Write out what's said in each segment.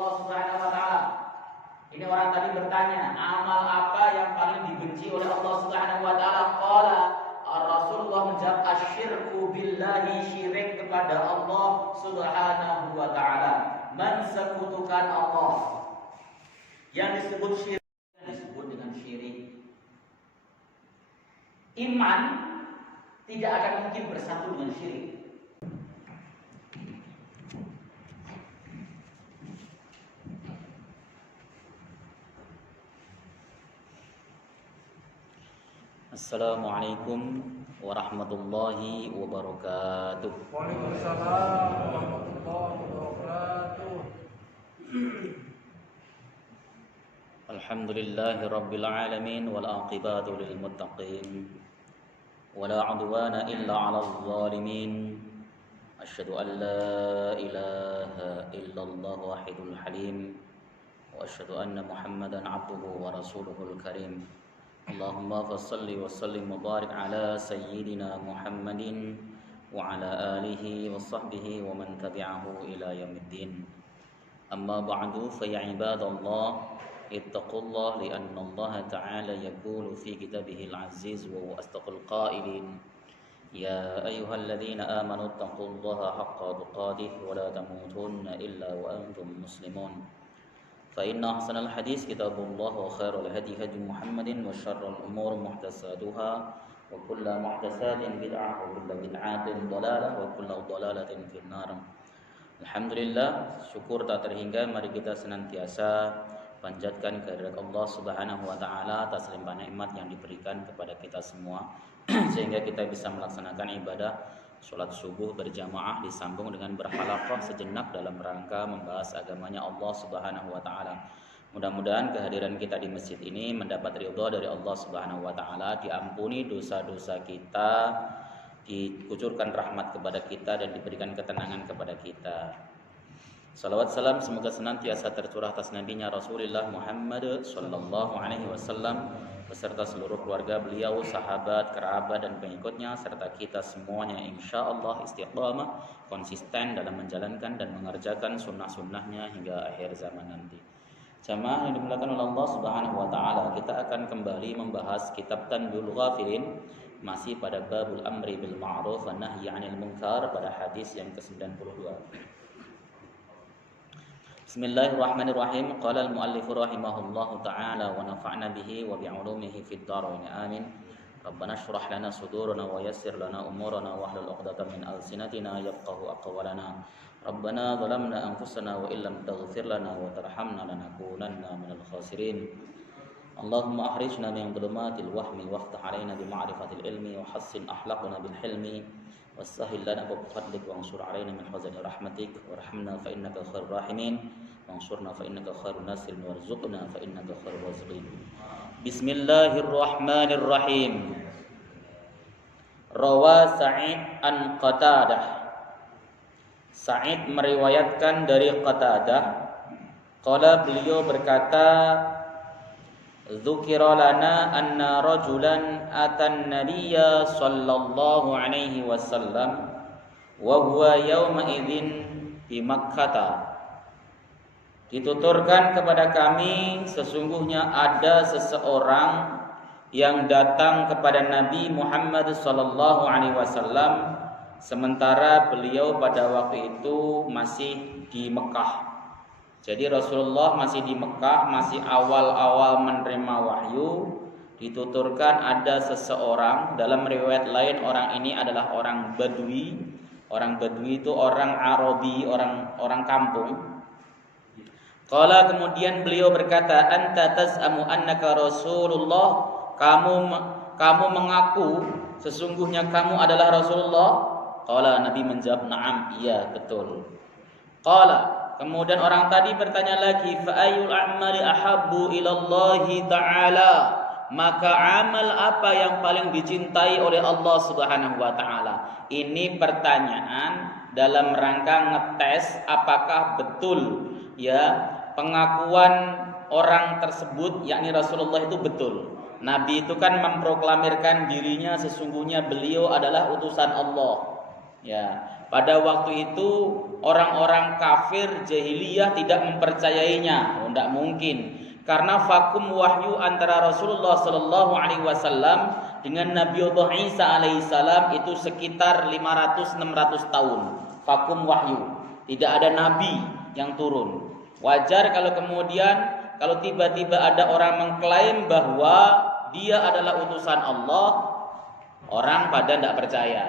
Allah Subhanahu wa taala. Ini orang tadi bertanya, amal apa yang paling dibenci oleh Allah Subhanahu wa taala? Qala Rasulullah menjawab, asyirku billahi, syirik kepada Allah Subhanahu wa taala. Mensekutukan Allah. Yang disebut syirik disebut dengan syirik. Iman tidak akan mungkin bersatu dengan syirik. Assalamualaikum warahmatullahi wabarakatuh. Waalaikumsalam warahmatullahi wabarakatuh. Alhamdulillahi rabbil alamin wal aqibatu lil muttaqin wala udwana illa 'alal zalimin. Asyhadu an la ilaha illallah wahidul halim wa asyhadu anna Muhammadan 'abduhu wa rasuluhul karim. Allahumma fassalli wa sallim wa barik ala sayyidina Muhammadin wa ala alihi wa sahbihi wa man tabi'ahu ila yaumiddin. Amma ba'du fa ya ibadallah ittaqullah li'anna Allah ta'ala yaqulu fi kitabihil aziz wa huwa asdaqul qailin. Ya ayyuhalladzina amanu ittaqullaha haqqa tuqatih wa la tamutunna illa wa antum muslimun. فإن أحسن الحديث كتاب الله وخير الهدي هدي محمد وشر الأمور محدثاتها وكل محدثات بدعة وكل بدعة ضلالة وكل ضلالة في النار. Alhamdulillah, syukur tak terhingga mari kita senantiasa panjatkan kehadirat Allah Subhanahu wa taala atas limpah nikmat yang diberikan kepada kita semua sehingga kita bisa melaksanakan ibadah sholat subuh berjamaah disambung dengan berhalaqah sejenak dalam rangka membahas agamanya Allah Subhanahu wa taala. Mudah-mudahan kehadiran kita di masjid ini mendapat ridha dari Allah Subhanahu wa taala, diampuni dosa-dosa kita, dikucurkan rahmat kepada kita dan diberikan ketenangan kepada kita. Salawat salam semoga senantiasa tercurah atas nabinya Rasulullah Muhammad sallallahu alaihi wasallam beserta seluruh keluarga beliau, sahabat, kerabat dan pengikutnya serta kita semuanya insyaallah istiqamah konsisten dalam menjalankan dan mengerjakan sunnah-sunnahnya hingga akhir zaman nanti. Jamaah yang dimuliakan oleh Allah Subhanahu wa taala, kita akan kembali membahas kitab Tanbihul Ghafilin masih pada babul amri bil ma'ruf wa nahyi 'anil munkar pada hadis yang ke-92. Bismillahirrahmanirrahim. Qala al-muallif rahimahullahu ta'ala wa nafa'na bihi wa bi'ulumihi fid dharain. Amin. Rabbana shrah lana sudurana wa yassir lana umurana wa hlul 'uqdatam min alsinatina yafqahu aqwalana. Rabbana zalamna anfusana wa illam taghfir lana wa tarhamna lanakunanna minal khasirin. Allahumma akhrijna min dhulumatil wahmi waftah 'alaina bi ma'rifatil ilmi wa hassin akhlaqana bil hilmi wasahil lana bi fadlik wa ansur 'alaina min khazani rahmatik warhamna fa innaka khairur rahimin wansurna fa innaka khairun nasirin warzuqna fa innaka khairur raziqin. Bismillahirrahmanirrahim. Rawa Sa'id an Qatadah. Sa'id meriwayatkan dari Qatadah, qala beliau berkata, dzukira lana anna rajulan atan nabiyya sallallahu alaihi wasallam wa huwa yawma idzin bi Makkah. Dituturkan kepada kami sesungguhnya ada seseorang yang datang kepada Nabi Muhammad sallallahu alaihi wasallam sementara beliau pada waktu itu masih di Mekah. Jadi Rasulullah masih di Mekah, masih awal-awal menerima wahyu. Dituturkan ada seseorang, dalam riwayat lain orang ini adalah orang Badui. Orang Badui itu orang Arabi, orang kampung. Qala kemudian beliau berkata, anta tas'amu annaka Rasulullah, kamu mengaku sesungguhnya kamu adalah Rasulullah? Qala Nabi menjawab, na'am, iya betul. Qala kemudian orang tadi bertanya lagi, fa ayyul a'mali ahabbu ilallahi ta'ala, maka amal apa yang paling dicintai oleh Allah Subhanahu wa taala? Ini pertanyaan dalam rangka ngetes apakah betul ya pengakuan orang tersebut yakni Rasulullah itu betul. Nabi itu kan memproklamirkan dirinya sesungguhnya beliau adalah utusan Allah. Ya, Pada waktu itu orang-orang kafir jahiliyah tidak mempercayainya. Tidak mungkin. Karena vakum wahyu antara Rasulullah Sallallahu Alaihi Wasallam dengan Nabiullah Isa Alaihissalam itu sekitar 500-600 tahun. Vakum wahyu. Tidak ada nabi yang turun. Wajar kalau kemudian kalau tiba-tiba ada orang mengklaim bahwa dia adalah utusan Allah, orang pada tidak percaya.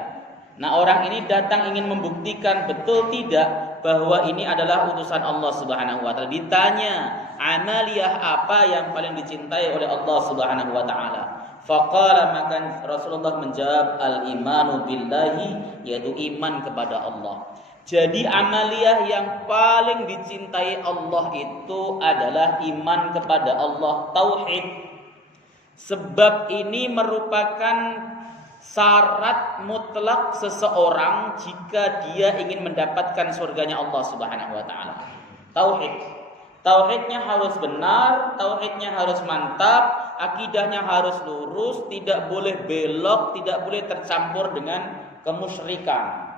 Nah, orang ini datang ingin membuktikan betul tidak bahwa ini adalah utusan Allah Subhanahu wa taala. Ditanya, amaliyah apa yang paling dicintai oleh Allah Subhanahu wa taala? Faqala, maka Rasulullah menjawab, al-imanu billahi, yaitu iman kepada Allah. Jadi amaliyah yang paling dicintai Allah itu adalah iman kepada Allah, tauhid. Sebab ini merupakan syarat mutlak seseorang jika dia ingin mendapatkan surganya Allah Subhanahu wa taala. Tauhid. Tauhidnya harus benar, tauhidnya harus mantap, akidahnya harus lurus, tidak boleh belok, tidak boleh tercampur dengan kemusyrikan.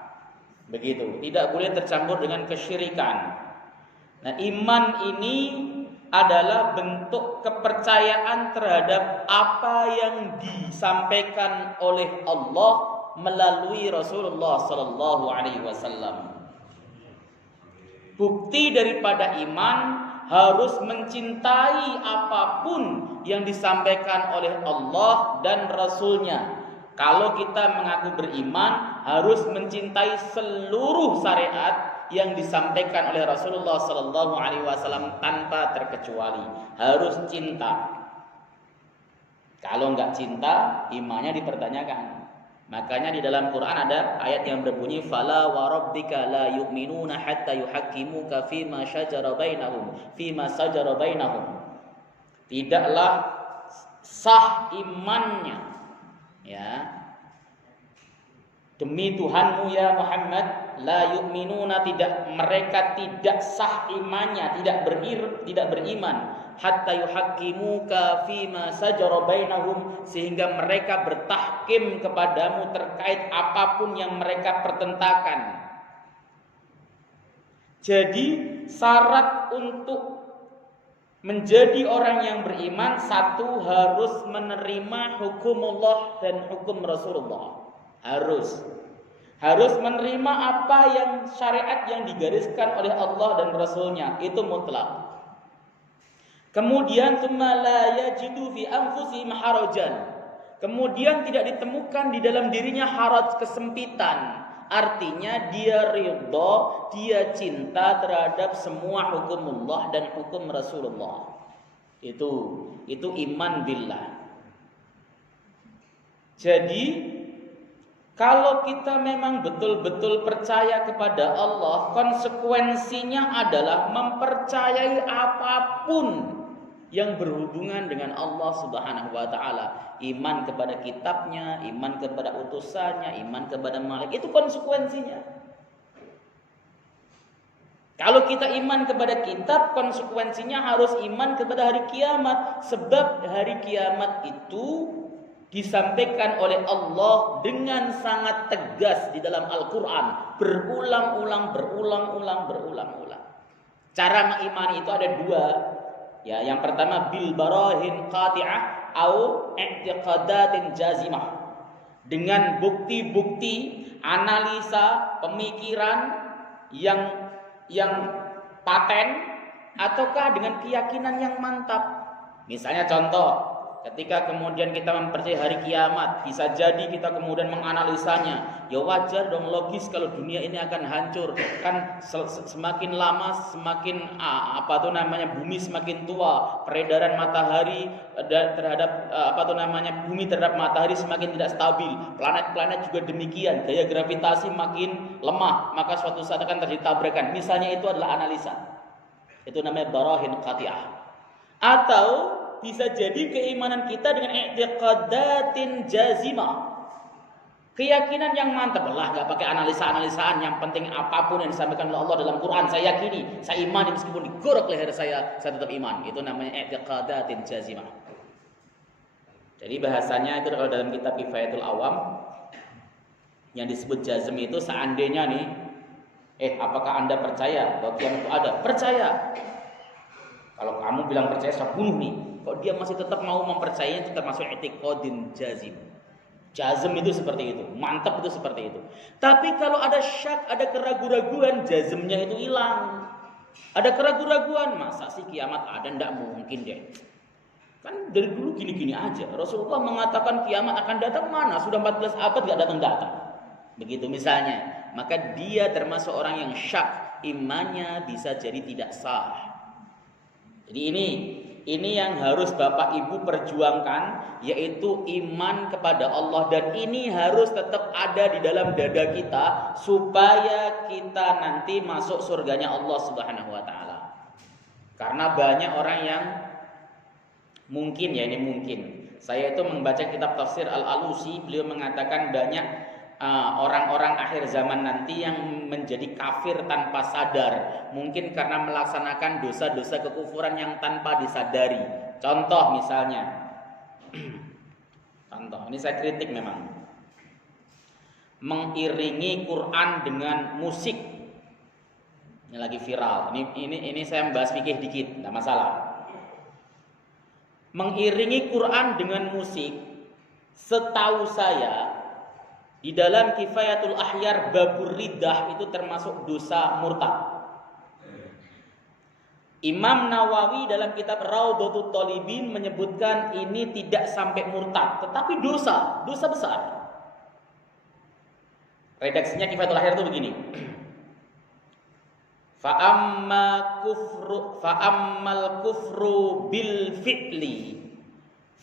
Begitu, tidak boleh tercampur dengan kesyirikan. Nah, iman ini adalah bentuk kepercayaan terhadap apa yang disampaikan oleh Allah melalui Rasulullah Sallallahu Alaihi Wasallam. Bukti daripada iman harus mencintai apapun yang disampaikan oleh Allah dan Rasulnya. Kalau kita mengaku beriman, harus mencintai seluruh syariat yang disampaikan oleh Rasulullah Sallallahu Alaihi Wasallam tanpa terkecuali. Harus cinta. Kalau enggak cinta, imannya dipertanyakan. Makanya di dalam Quran ada ayat yang berbunyi, "Fala wa rabbika la yu'minuna hatta yuhaqqimuka fima shajara bainahum." Tidaklah sah imannya, ya, demi Tuhanmu ya Muhammad, la yu'minuna, mereka tidak sah imannya, tidak beriman, hatta yuhaqqimuka fima shajara bainahum, sehingga mereka bertahkim kepadamu terkait apapun yang mereka pertentangkan. Jadi syarat untuk menjadi orang yang beriman, satu, harus menerima hukumullah dan hukum Rasulullah. Harus menerima apa yang syariat yang digariskan oleh Allah dan Rasulnya, itu mutlak. Kemudian tsumma la yajidu fi anfusihim harajan. Kemudian tidak ditemukan di dalam dirinya haraj, kesempitan. Artinya dia ridha, dia cinta terhadap semua hukumullah dan hukum Rasulullah. Itu iman billah. Jadi kalau kita memang betul-betul percaya kepada Allah, konsekuensinya adalah mempercayai apapun yang berhubungan dengan Allah Subhanahu wa taala. Iman kepada kitabnya, iman kepada utusannya, iman kepada malaikat, itu konsekuensinya. Kalau kita iman kepada kitab, konsekuensinya harus iman kepada hari kiamat. Sebab hari kiamat itu disampaikan oleh Allah dengan sangat tegas di dalam Al-Quran, berulang-ulang. Cara mengimani itu ada dua. Ya, yang pertama bil barahin qati'ah au i'tiqadatin jazimah. Dengan bukti-bukti, analisa, pemikiran yang paten, ataukah dengan keyakinan yang mantap. Misalnya contoh, ketika kemudian kita mempercayai hari kiamat, bisa jadi kita kemudian menganalisanya. Ya wajar dong, logis kalau dunia ini akan hancur. Kan semakin lama semakin bumi semakin tua, peredaran matahari terhadap bumi terhadap matahari semakin tidak stabil. Planet-planet juga demikian, daya gravitasi makin lemah, maka suatu saat akan terjadi tabrakan. Misalnya itu adalah analisa. Itu namanya barahin qati'ah. Atau bisa jadi keimanan kita dengan i'tiqadatin jazimah. Keyakinan yang mantap. Allah enggak pakai analisa-analisaan, yang penting apapun yang disampaikan oleh Allah dalam Quran saya yakini, saya imani meskipun digorok leher saya tetap iman. Itu namanya i'tiqadatin jazimah. Jadi bahasanya itu kalau dalam kitab Kifayatul Awam, Yang disebut jazm itu seandainya nih, apakah Anda percaya bahwa kiamat itu ada? Percaya. Kalau kamu bilang percaya, saya bunuh nih. Kalau dia masih tetap mau mempercayainya, itu termasuk i'tiqadin jazim. Jazm itu seperti itu, mantap itu seperti itu. Tapi kalau ada syak, ada keraguan-raguan, jazmnya itu hilang. Ada keraguan-raguan, masa sih kiamat ada? Nggak mungkin deh. Kan dari dulu gini-gini aja. Rasulullah mengatakan kiamat akan datang, mana? Sudah 14 abad nggak datang-datang. Begitu misalnya. Maka dia termasuk orang yang syak, imannya bisa jadi tidak sah. Jadi ini yang harus Bapak Ibu perjuangkan, yaitu iman kepada Allah, dan ini harus tetap ada di dalam dada kita supaya kita nanti masuk surganya Allah Subhanahu wa taala. Karena banyak orang yang mungkin saya itu membaca kitab tafsir Al-Alusi, beliau mengatakan banyak orang-orang akhir zaman nanti yang menjadi kafir tanpa sadar, mungkin karena melaksanakan dosa-dosa kekufuran yang tanpa disadari. Contoh misalnya, ini saya kritik memang, mengiringi Quran dengan musik. Ini lagi viral. Ini saya membahas fikih dikit, tidak masalah. Mengiringi Quran dengan musik, setahu saya di dalam Kifayatul Ahyar babur ridah itu termasuk dosa murtad. Imam Nawawi dalam kitab Raudhatul Thalibin menyebutkan ini tidak sampai murtad, tetapi dosa besar. Redaksinya Kifayatul Ahyar itu begini. Fa'ammal kufru bil fi'li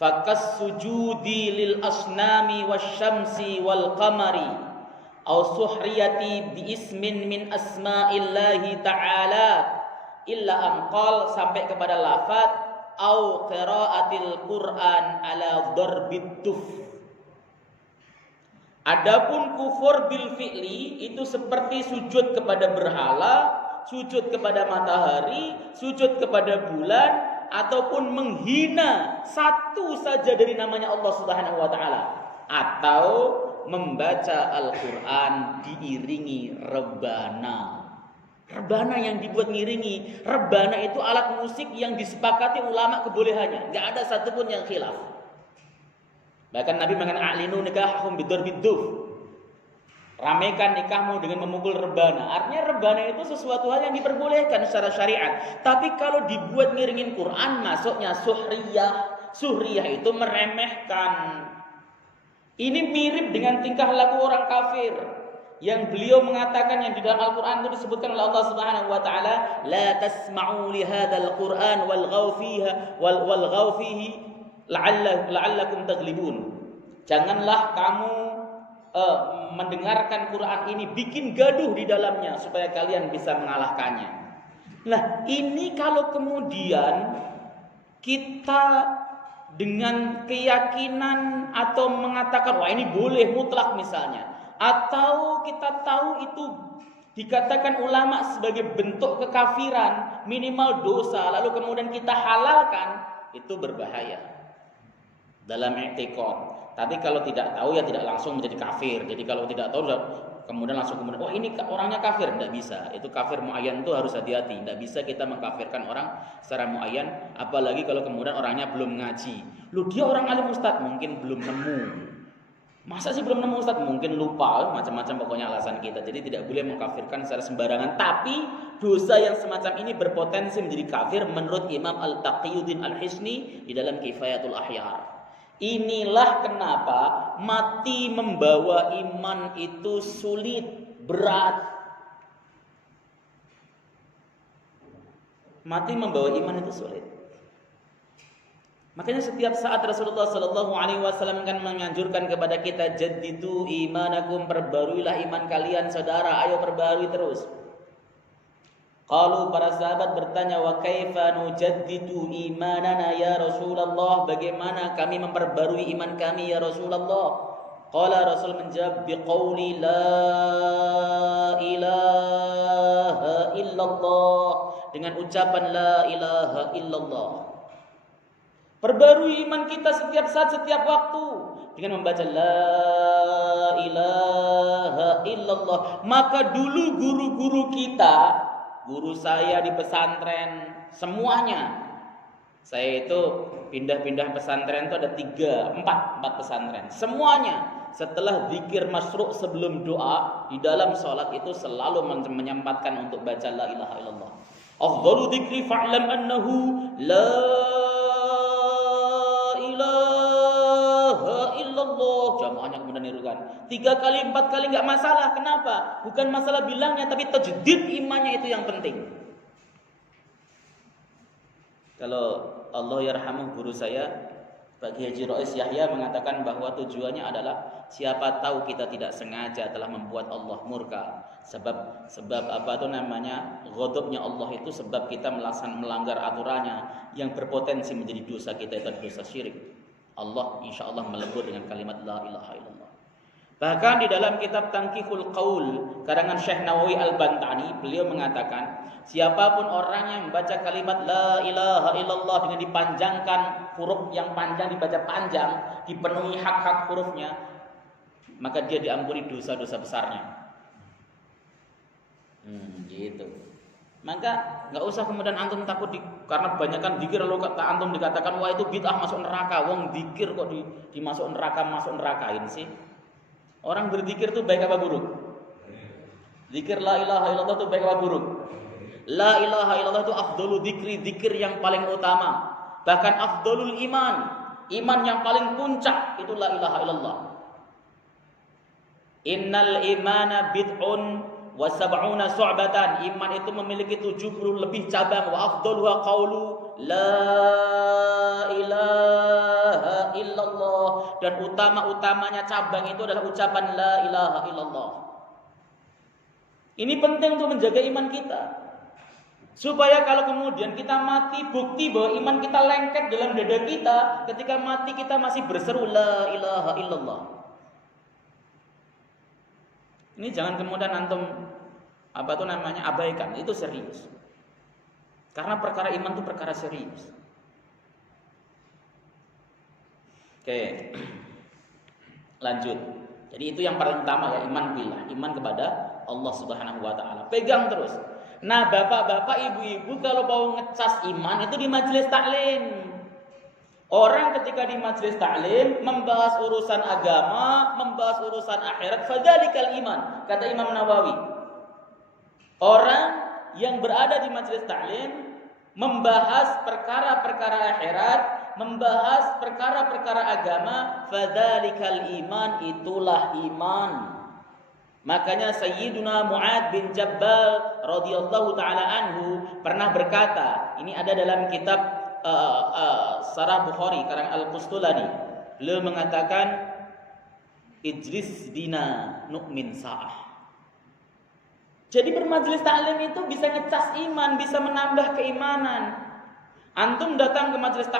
fakas sujudi lil asnami wasyamsi wal qamari aw suhriyati bi ismin min asma'illahi ta'ala illa anqal, sampai kepada lafaz aw qiraatil Qur'an ala darbid tuf. Adapun kufur bil fi'li itu seperti sujud kepada berhala, sujud kepada matahari, sujud kepada bulan, ataupun menghina satu saja dari namanya Allah Subhanahu wa taala, atau membaca Al-Qur'an diiringi rebana. Rebana yang dibuat ngiringi. Rebana itu alat musik yang disepakati ulama kebolehannya, enggak ada satupun yang khilaf. Bahkan Nabi mengatakan a'linu nikahahum bidzarbid duf. Ramaikan nikahmu dengan memukul rebana. Artinya rebana itu sesuatu hal yang diperbolehkan secara syariat. Tapi kalau dibuat ngiringin Quran, masuknya suhriyah. Suhriyah itu meremehkan. Ini mirip dengan tingkah laku orang kafir yang beliau mengatakan, yang di dalam Al-Quran itu disebutkan oleh Allah Subhanahu wa taala, la tasma'u li hadzal Qur'an walghaw fihi la'allakum taglibun. Janganlah kamu mendengarkan Quran ini, bikin gaduh di dalamnya supaya kalian bisa mengalahkannya. Nah, ini kalau kemudian kita dengan keyakinan atau mengatakan wah ini boleh mutlak misalnya, atau kita tahu itu dikatakan ulama sebagai bentuk kekafiran, minimal dosa, lalu kemudian kita halalkan, itu berbahaya dalam i'tiqad. Tapi kalau tidak tahu ya tidak langsung menjadi kafir. Jadi kalau tidak tahu kemudian wah ini orangnya kafir, tidak bisa. Itu kafir muayyan itu harus hati-hati. Tidak bisa kita mengkafirkan orang secara muayyan, apalagi kalau kemudian orangnya belum ngaji. Lu dia orang alim ustaz, mungkin belum nemu. Masa sih belum nemu ustaz? Mungkin lupa, macam-macam pokoknya alasan kita. Jadi tidak boleh mengkafirkan secara sembarangan. Tapi dosa yang semacam ini berpotensi menjadi kafir menurut Imam Al-Taqiyuddin Al-Hisni di dalam Kifayatul Ahyar. Inilah kenapa mati membawa iman itu sulit, berat. Mati membawa iman itu sulit. Makanya setiap saat Rasulullah Sallallahu Alaihi Wasallam kan menganjurkan kepada kita, jaddidu imanakum, perbaruilah iman kalian saudara, ayo perbarui terus. Kalau para sahabat bertanya, wa kaifa nujaddidu imanana ya Rasulullah, bagaimana kami memperbarui iman kami ya Rasulullah? Qala, Rasul menjawab, biqauli la ilaha illallah, dengan ucapan la ilaha illallah. Perbarui iman kita setiap saat, setiap waktu dengan membaca la ilaha illallah. Maka dulu guru-guru kita, guru saya di pesantren, semuanya. Saya itu pindah-pindah pesantren itu ada 4 pesantren. Semuanya setelah zikir masru' sebelum doa di dalam sholat itu selalu menyempatkan untuk baca la ilaha illallah. Afdalu dzikri fa'lam annahu la ilaha illallah. Jamaahnya kemudian nirukan 3 kali 4 kali nggak masalah. Kenapa? Bukan masalah bilangnya, tapi tajdid imannya itu yang penting. Kalau Allah yarhamu, guru saya Pak Haji Rais Yahya mengatakan bahwa tujuannya adalah siapa tahu kita tidak sengaja telah membuat Allah murka. Sebab ghadabnya Allah itu sebab kita melanggar aturannya yang berpotensi menjadi dosa kita itu dosa syirik. Allah insya Allah melebur dengan kalimat la ilaha illallah. Bahkan di dalam kitab Tanqihul Qaul karangan Syekh Nawawi Al-Bantani, beliau mengatakan siapapun orang yang membaca kalimat la ilaha illallah dengan dipanjangkan, huruf yang panjang dibaca panjang, dipenuhi hak-hak hurufnya, maka dia diampuni dosa-dosa besarnya. Gitu. Maka nggak usah kemudian antum takut karena kebanyakan zikir lalu kata antum dikatakan wah itu bid'ah masuk neraka. Wong zikir kok dimasuk nerakain sih. Orang berzikir itu baik apa buruk? Zikir la ilaha illallah itu baik apa buruk? La ilaha illallah itu afdalul dzikri, zikir yang paling utama. Bahkan afdalul iman, iman yang paling puncak itu la ilaha illallah. Innal imana bid'un wa sab'una su'batan. Iman itu memiliki 70 lebih cabang. Wa afdaluha qaulu la ilaha illallah. Dan utama-utamanya cabang itu adalah ucapan la ilaha illallah. Ini penting untuk menjaga iman kita. Supaya kalau kemudian kita mati, bukti bahwa iman kita lengket dalam dada kita. Ketika mati kita masih berseru la ilaha illallah. Ini jangan kemudian antum abaikan. Itu serius. Karena perkara iman itu perkara serius. Oke. Lanjut. Jadi itu yang paling utama ya, iman billah, iman kepada Allah Subhanahu wa taala. Pegang terus. Nah, bapak-bapak, ibu-ibu kalau mau ngecas iman itu di majelis taklim. Orang ketika di majelis taklim membahas urusan agama, membahas urusan akhirat, fadzalikal iman, kata Imam Nawawi. Orang yang berada di majelis taklim membahas perkara-perkara akhirat, membahas perkara-perkara agama, fadzalikal iman, itulah iman. Makanya Sayyiduna Mu'ad bin Jabal radhiyallahu taala anhu pernah berkata, ini ada dalam kitab Sarah Bukhari karang Al-Qustulani. Beliau mengatakan, ijlis bina nu'min sa'ah. Jadi bermajelis taklim itu bisa ngecas iman, bisa menambah keimanan. Antum datang ke majelis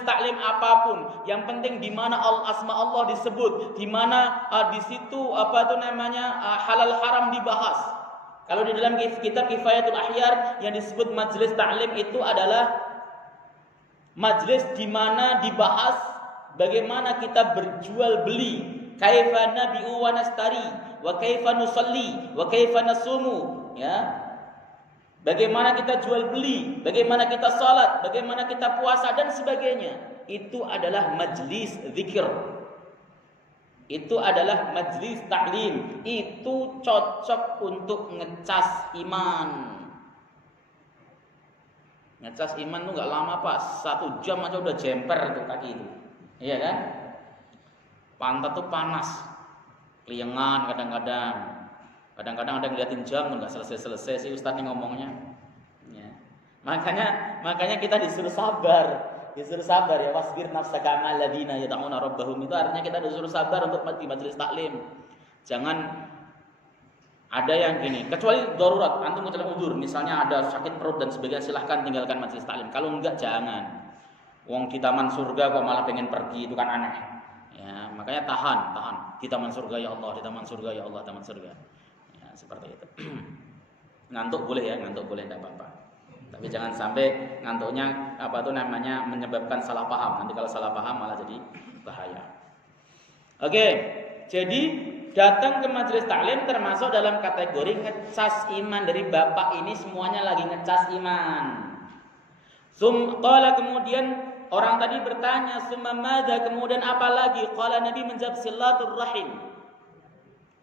taklim apapun, yang penting di mana asma Allah disebut, di mana di situ halal haram dibahas. Kalau di dalam kitab Kifayatul Ahyar yang disebut majelis taklim itu adalah majelis di mana dibahas bagaimana kita berjual beli, kaifa nabi'u wa nastari, wa kaifa nusalli, wa kaifa nasumu, ya. Bagaimana kita jual beli, bagaimana kita salat, bagaimana kita puasa dan sebagainya. Itu adalah majlis zikir. Itu adalah majlis taklim. Itu cocok untuk ngecas iman. Ngecas iman tuh gak lama Pak, 1 jam aja udah jemper tuh kaki itu. Iya kan? Pantat tuh panas, keliengan kadang-kadang. Kadang-kadang ada yang ngeliatin jam nggak selesai-selesai sih Ustaz nih ngomongnya. Ya. Makanya kita disuruh sabar ya, wasbir nafsaka ma'al ladzina yad'una rabbahum. Itu artinya kita disuruh sabar untuk di majelis taklim. Jangan ada yang gini, kecuali darurat, antum kecelakaan udzur, misalnya ada sakit perut dan sebagainya, silahkan tinggalkan majelis taklim. Kalau enggak jangan. Wong di taman surga kok malah pengen pergi, itu kan aneh. Ya, makanya tahan. Di taman surga ya Allah, di taman surga ya Allah, taman surga. Seperti itu. Ngantuk boleh ya, ngantuk boleh, tidak apa-apa. Tapi jangan sampai ngantuknya menyebabkan salah paham. Nanti kalau salah paham malah jadi bahaya. Oke, jadi datang ke majelis taklim termasuk dalam kategori ngecas iman dari bapak ini, semuanya lagi ngecas iman. Qala, kemudian orang tadi bertanya, summa madza, kemudian apa lagi? Qala, Nabi menjawab, silaturrahim.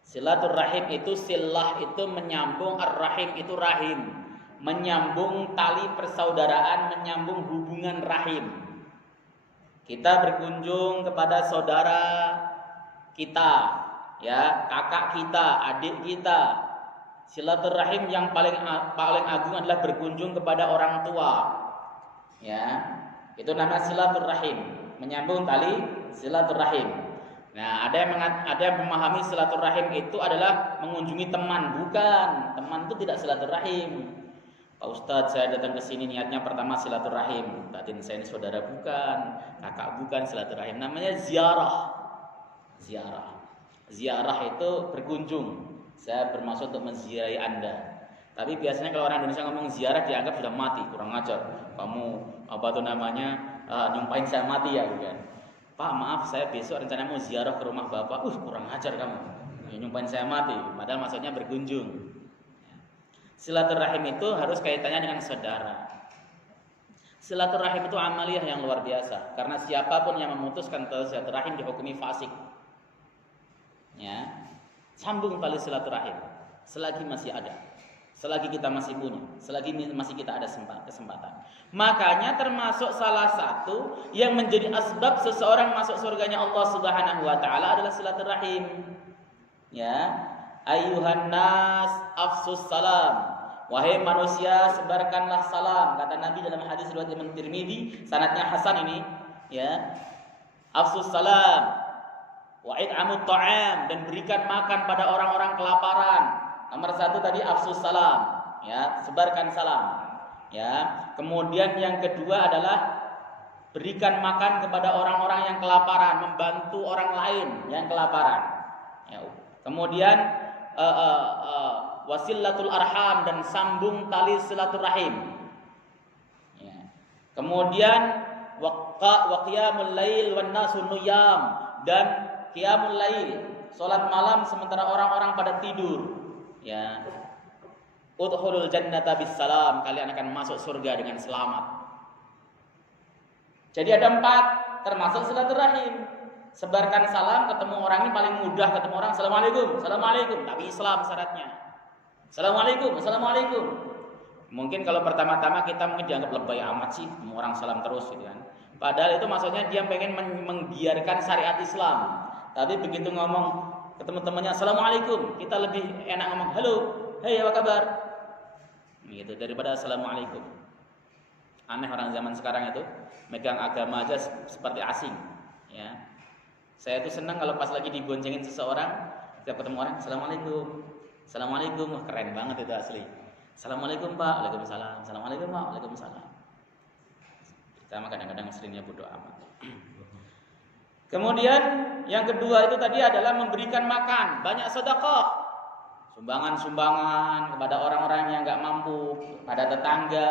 Silaturrahim itu silah itu menyambung, ar-rahim itu rahim, menyambung tali persaudaraan, menyambung hubungan rahim. Kita berkunjung kepada saudara kita, ya, kakak kita, adik kita. Silaturrahim yang paling agung adalah berkunjung kepada orang tua. Ya, itu nama silaturrahim, menyambung tali silaturrahim. Nah, ada yang memahami silaturrahim itu adalah mengunjungi teman, bukan. Teman itu tidak silaturrahim. Pak Ustadz, saya datang ke sini niatnya pertama silaturrahim. Batin saya ini saudara, bukan, kakak bukan, silaturahim. Namanya ziarah. Ziarah itu berkunjung. Saya bermaksud untuk menziarahi Anda. Tapi biasanya kalau orang Indonesia ngomong ziarah dianggap sudah mati, kurang ajar. Kamu nyumpahin saya mati ya, bukan? Pak, maaf, saya besok rencana mau ziarah ke rumah Bapak. Kurang ajar kamu. Nyumpahin saya mati, padahal maksudnya berkunjung. Silaturahim itu harus kaitannya dengan saudara. Silaturahim itu amaliyah yang luar biasa, karena siapapun yang memutuskan silaturahim dihukumi fasik. Ya, sambung tali silaturahim selagi masih ada, selagi kita masih punya, selagi masih kita ada kesempatan. Makanya termasuk salah satu yang menjadi asbab seseorang masuk surganya Allah Subhanahu wa taala adalah silaturahim. Ya, ayyuhan nas afsus salam. Wahai manusia, sebarkanlah salam. Kata Nabi dalam hadis riwayat Imam Tirmidzi, sanadnya hasan ini, ya. Afsus salam wa it'amut ta'am, dan berikan makan pada orang-orang kelaparan. Nomor satu tadi afsus salam, ya, sebarkan salam, ya. Kemudian yang kedua adalah berikan makan kepada orang-orang yang kelaparan, membantu orang lain yang kelaparan. Ya. Kemudian wasilatul arham, dan sambung tali silaturahim. Ya. Kemudian wa qiyamul lail wan nasu niyam, dan qiyamul lail, salat malam sementara orang-orang pada tidur. Ya. Udkhulul jannata bis salam, kalian akan masuk surga dengan selamat. Jadi ada 4 termasuk silaturahim. Sebarkan salam, ketemu orang ini paling mudah ketemu orang, assalamualaikum, tapi Islam syaratnya. Assalamualaikum. Mungkin kalau pertama-tama kita mungkin dianggap lebay amat sih, orang salam terus gitu kan. Padahal itu maksudnya dia pengen menggiarkan syariat Islam. Tapi begitu ngomong ke teman-temannya assalamualaikum, kita lebih enak ngomong halo, hey apa kabar? Gitu daripada assalamualaikum. Aneh orang zaman sekarang itu megang agama aja seperti asing, ya. Saya itu senang kalau pas lagi diboncengin seseorang, setiap ketemu orang, Assalamualaikum, wah keren banget itu asli. Assalamualaikum Pak, waalaikumsalam. Assalamualaikum Pak, waalaikumsalam. Kita mah kadang-kadang muslimnya bodoh amat. Kemudian yang kedua itu tadi adalah memberikan makan, banyak sedekah, sumbangan kepada orang-orang yang nggak mampu, pada tetangga.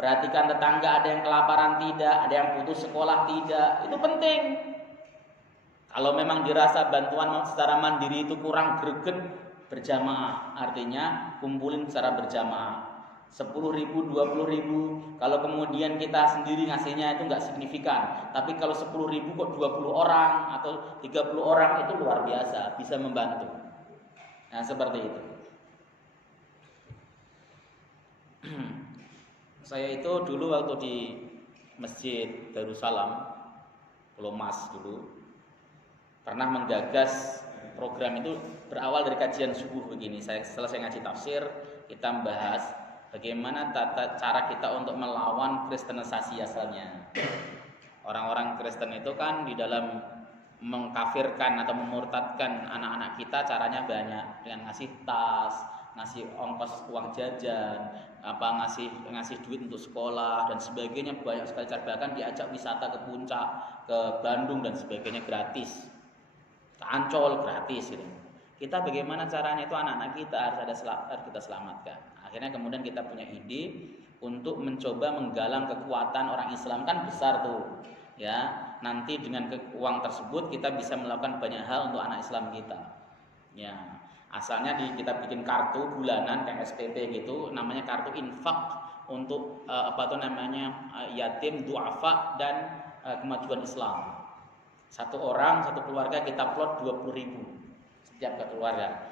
Perhatikan tetangga, ada yang kelaparan tidak, ada yang putus sekolah tidak, itu penting. Kalau memang dirasa bantuan secara mandiri itu kurang greget, berjamaah, artinya kumpulin secara berjamaah. 10.000, 20.000. Kalau kemudian kita sendiri ngasihnya itu nggak signifikan. Tapi kalau 10.000 kok 20 orang atau 30 orang itu luar biasa, bisa membantu. Nah seperti itu. Saya itu dulu waktu di Masjid Darussalam, Pulau Mas dulu, pernah menggagas program itu berawal dari kajian subuh begini. Saya selesai ngaji tafsir, kita membahas bagaimana cara kita untuk melawan kristenisasi asalnya. Orang-orang Kristen itu kan di dalam mengkafirkan atau memurtadkan anak-anak kita caranya banyak, dengan ngasih tas, ngasih ongkos uang jajan, ngasih duit untuk sekolah dan sebagainya, banyak sekali cara. Bahkan diajak wisata ke puncak, ke Bandung dan sebagainya gratis. Ancol gratis gitu. Kita bagaimana caranya itu anak-anak kita harus kita selamatkan. Akhirnya kemudian kita punya ide untuk mencoba menggalang kekuatan orang Islam, kan besar tuh. Ya, nanti dengan uang tersebut kita bisa melakukan banyak hal untuk anak Islam kita. Ya, asalnya kita bikin kartu bulanan kayak SPP gitu, namanya kartu infak untuk yatim, duafa dan kemajuan Islam. Satu orang, satu keluarga kita plot 20.000 setiap keluarga.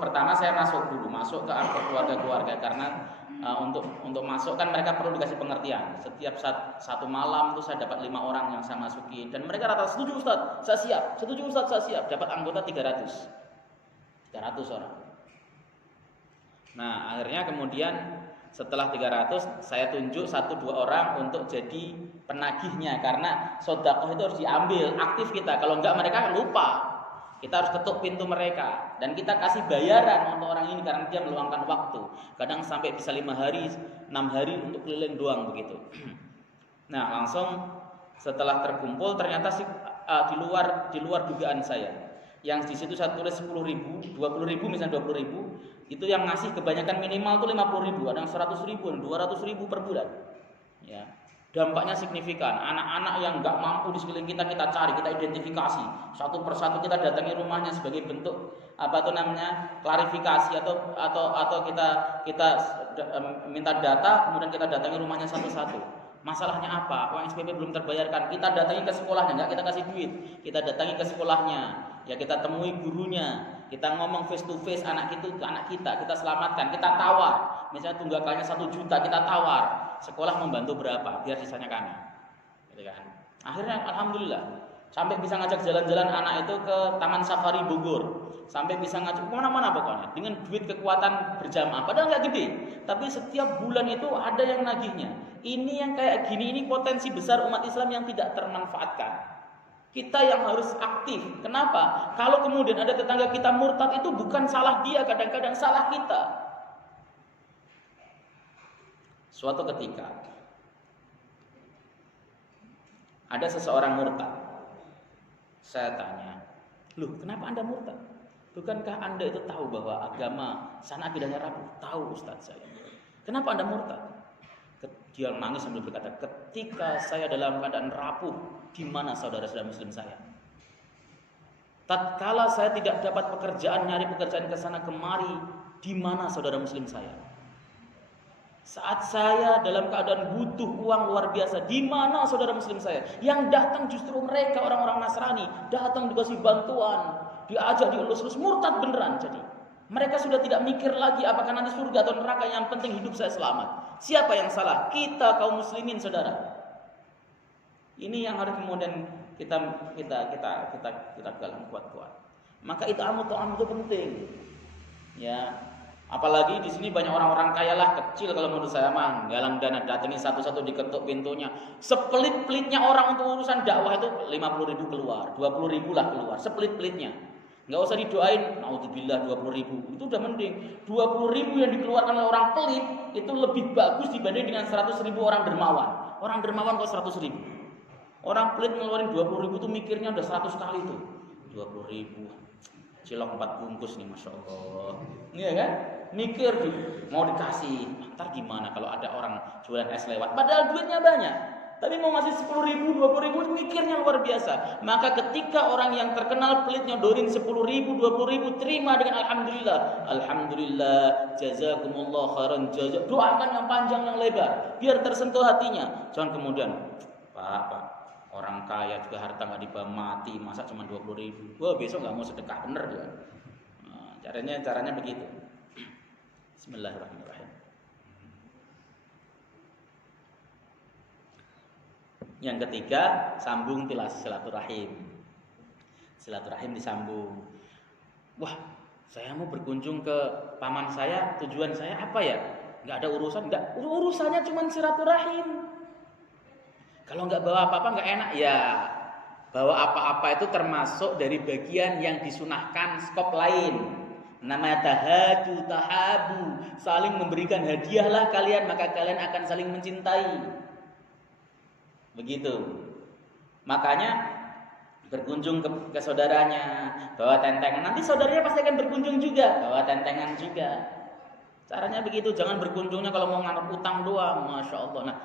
Pertama saya masuk ke keluarga-keluarga karena untuk masuk kan mereka perlu dikasih pengertian. Setiap satu malam tuh saya dapat 5 orang yang saya masuki dan mereka rata setuju Ustaz, saya siap. Setuju Ustaz, saya siap. Dapat anggota 300 orang. Nah, akhirnya kemudian setelah 300 saya tunjuk 1-2 orang untuk jadi penagihnya karena sedekah itu harus diambil aktif kita. Kalau enggak mereka lupa. Kita harus ketuk pintu mereka dan kita kasih bayaran untuk orang ini karena dia meluangkan waktu. Kadang sampai bisa 5 hari, 6 hari untuk keliling doang begitu. Nah, langsung setelah terkumpul ternyata di luar dugaan saya. Yang di situ saya tulis 10.000, 20.000 misalnya 20.000, itu yang ngasih kebanyakan minimal tuh 50.000, ada yang 100.000, 200.000 per bulan. Ya. Dampaknya signifikan. Anak-anak yang nggak mampu di sekeliling kita cari, kita identifikasi satu persatu, kita datangi rumahnya sebagai bentuk klarifikasi atau kita minta data, kemudian kita datangi rumahnya satu-satu. Masalahnya apa? Uang SPP belum terbayarkan. Kita datangi ke sekolahnya, nggak kita kasih duit. Kita datangi ke sekolahnya, ya kita temui gurunya, kita ngomong face to face anak kita selamatkan, kita tawar. Misalnya tunggakannya 1 juta, kita tawar. Sekolah membantu berapa? Biar sisanya kami. Gitu kan. Akhirnya alhamdulillah sampai bisa ngajak jalan-jalan anak itu ke Taman Safari Bogor. Sampai bisa ngajak kemana-mana pokoknya dengan duit kekuatan berjamaah. Padahal nggak gede, tapi setiap bulan itu ada yang nagihnya. Ini yang kayak gini, ini potensi besar umat Islam yang tidak termanfaatkan. Kita yang harus aktif. Kenapa? Kalau kemudian ada tetangga kita murtad, itu bukan salah dia, kadang-kadang salah kita. Suatu ketika ada seseorang murtad. Saya tanya, "Loh, kenapa Anda murtad? Bukankah Anda itu tahu bahwa agama sana akidahnya rapuh?" "Tahu Ustaz saya." "Kenapa Anda murtad?" Dia nangis sambil berkata, "Ketika saya dalam keadaan rapuh, di mana saudara-saudara muslim saya? Tatkala saya tidak dapat pekerjaan, nyari pekerjaan ke sana kemari, di mana saudara muslim saya? Saat saya dalam keadaan butuh uang luar biasa, di mana saudara muslim saya? Yang datang justru mereka, orang-orang Nasrani, datang dikasih bantuan, diajak dielus-elus, murtad beneran jadi. Mereka sudah tidak mikir lagi apakah nanti surga atau neraka, yang penting hidup saya selamat. Siapa yang salah? Kita kaum muslimin, saudara. Ini yang harus kemudian kita galang kuat-kuat. Maka it'amu ta'am itu penting. Ya. Apalagi di sini banyak orang-orang kaya lah, kecil kalau menurut saya mah, galang dana, datangi satu-satu, diketuk pintunya. Sepelit-pelitnya orang untuk urusan dakwah itu 50.000 keluar, 20.000 lah keluar, sepelit-pelitnya. Enggak usah didoain, naudzubillah 20.000. Itu udah mending. 20.000 yang dikeluarkan oleh orang pelit itu lebih bagus dibanding dengan 100.000 orang dermawan. Orang dermawan kok 100.000. Orang pelit ngeluarin 20.000 itu mikirnya udah 100 kali tuh. 20.000. Cilok 4 bungkus nih, Masya Allah. Iya kan? Mikir mau dikasih, ntar gimana kalau ada orang jualan es lewat, padahal duitnya banyak, tapi mau ngasih 10.000, 20.000, mikirnya luar biasa. Maka ketika orang yang terkenal pelit nyodorin 10.000, 20.000, terima dengan alhamdulillah. Alhamdulillah, jazakumullah khairan jazak. Doakan yang panjang, yang lebar, biar tersentuh hatinya. Jangan kemudian, Pak, orang kaya juga harta nggak dibawa mati, masa cuma 20.000? Wah, besok nggak mau sedekah, bener dia. Nah, caranya begitu. Bismillahirrahmanirrahim. Yang ketiga, sambung silaturahim. Silaturahim disambung. Wah, saya mau berkunjung ke paman saya, tujuan saya apa ya? Nggak ada urusan, urusannya cuma silaturahim. Kalau nggak bawa apa-apa nggak enak ya. Bawa apa-apa itu termasuk dari bagian yang disunahkan skop lain. Nama tahabu, saling memberikan hadiahlah kalian, maka kalian akan saling mencintai. Begitu. Makanya berkunjung ke saudaranya, bawa tentengan. Nanti saudaranya pasti akan berkunjung juga, bawa tentengan juga. Caranya begitu. Jangan berkunjungnya kalau mau nganggap utang doang, Masya Allah. Nah,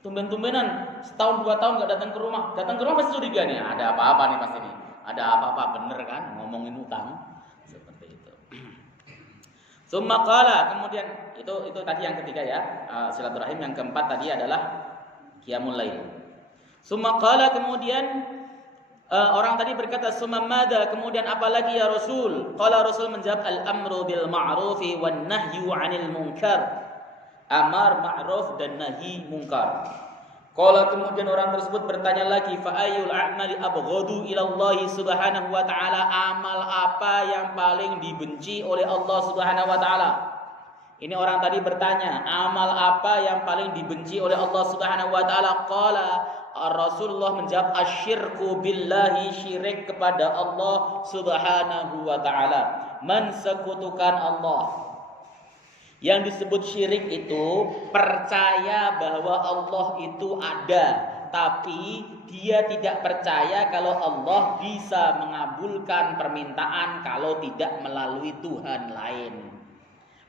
tumben-tumbenan setahun 2 tahun nggak datang ke rumah pasti curiga nih, ada apa-apa nih pasti nih. ada apa-apa bener kan ngomongin utang seperti itu. Summa qala, kemudian itu tadi yang ketiga ya, silaturahim. Yang keempat tadi adalah qiyamul lail. Summa qala, kemudian orang tadi berkata summa madza, kemudian apa lagi ya Rasul? Qala, Rasul menjawab al-amru bil ma'rufi wan nahyu 'anil munkar. Amar ma'ruf dan nahi munkar. Qala, kemudian orang tersebut bertanya lagi, fa ayyul a'mali abghadu ila Allah subhanahu wa ta'ala, amal apa yang paling dibenci oleh Allah subhanahu wa ta'ala? Ini orang tadi bertanya, amal apa yang paling dibenci oleh Allah subhanahu wa ta'ala? Qala, Rasulullah menjawab, asyirku billahi, syirik kepada Allah subhanahu wa ta'ala, mensekutukan Allah. Yang disebut syirik itu percaya bahwa Allah itu ada, tapi dia tidak percaya kalau Allah bisa mengabulkan permintaan kalau tidak melalui Tuhan lain.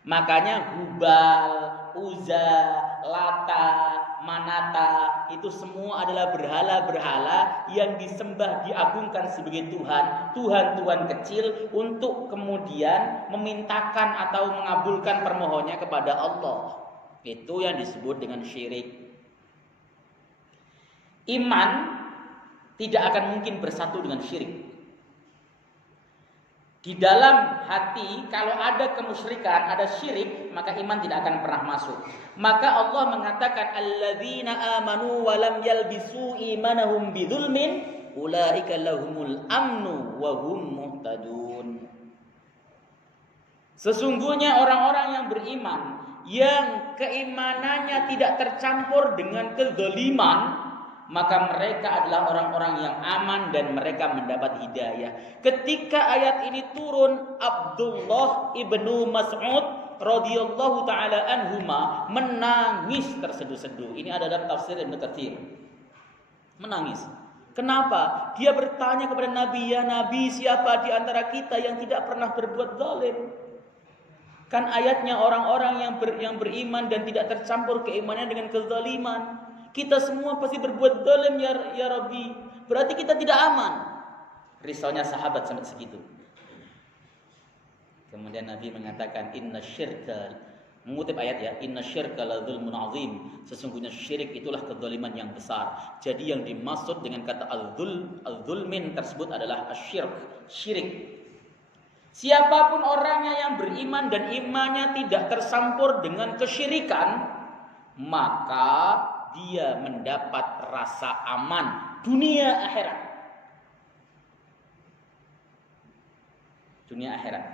Makanya Hubal, Uzza, Lata, Manata itu semua adalah berhala-berhala yang disembah, diagungkan sebagai Tuhan, Tuhan-Tuhan kecil, untuk kemudian memintakan atau mengabulkan permohonannya kepada Allah. Itu yang disebut dengan syirik. Iman tidak akan mungkin bersatu dengan syirik. Di dalam hati kalau ada kemusyrikan, ada syirik, maka iman tidak akan pernah masuk. Maka Allah mengatakan alladzina amanu wa lam yalbisu imanahum bidzulmin ulaika lahumul amnu wa hum muhtadun. Sesungguhnya orang-orang yang beriman yang keimanannya tidak tercampur dengan kezaliman, maka mereka adalah orang-orang yang aman dan mereka mendapat hidayah. Ketika ayat ini turun, Abdullah ibnu Mas'ud radhiyallahu taala anhuma menangis terseduh-seduh. Ini adalah tafsir Ibnu Katsir. Menangis. Kenapa? Dia bertanya kepada Nabi, ya Nabi, siapa di antara kita yang tidak pernah berbuat zalim? Kan ayatnya orang-orang yang beriman dan tidak tercampur keimanannya dengan kezaliman. Kita semua pasti berbuat zalim ya Rabbi. Berarti kita tidak aman. Risaunya sahabat sampai segitu. Kemudian Nabi mengatakan inna syirka, mengutip ayat ya, inna syirka la dzulmun azim. Sesungguhnya syirik itulah kezaliman yang besar. Jadi yang dimaksud dengan kata al-dzulmin tersebut adalah asyirk, syirik. Siapapun orangnya yang beriman dan imannya tidak tercampur dengan kesyirikan, maka dia mendapat rasa aman dunia akhirat. Dunia akhirat.